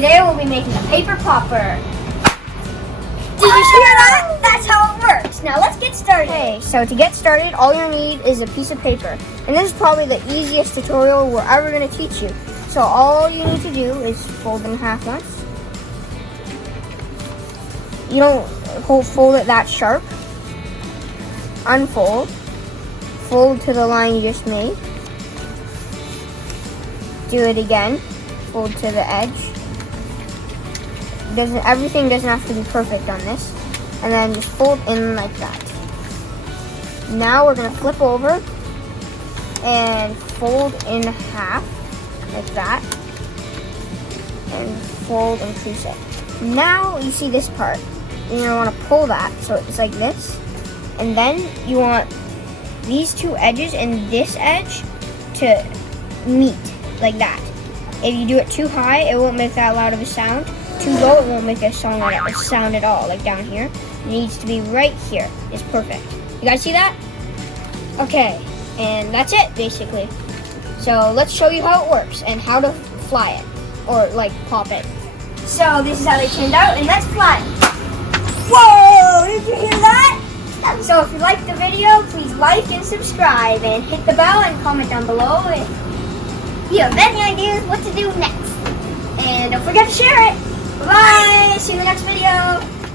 today we'll be making a paper popper. Did you hear that? That's how it works. Now let's get started. Okay, so to get started, all you need is a piece of paper. And this is probably the easiest tutorial we're ever going to teach you. So all you need to do is fold in half once. You don't fold it that sharp. Unfold. Fold to the line you just made. Do it again. Fold to the edge. Everything doesn't have to be perfect on this. And then just fold in like that. Now we're going to flip over and fold in half like that. And fold and crease it. Now you see this part. You're going to want to pull that so it's like this. And then you want these two edges and this edge to meet like that. If you do it too high, it won't make that loud of a sound. Too low, it won't make a sound at all, like down here. It needs to be right here. It's perfect. You guys see that? Okay, and that's it, basically. So let's show you how it works and how to fly it, or like pop it. So this is how they turned out, and let's fly. Whoa, did you hear that? So if you liked the video, please like and subscribe, and hit the bell and comment down below if you have any ideas what to do next. And don't forget to share it. Bye! See you in the next video.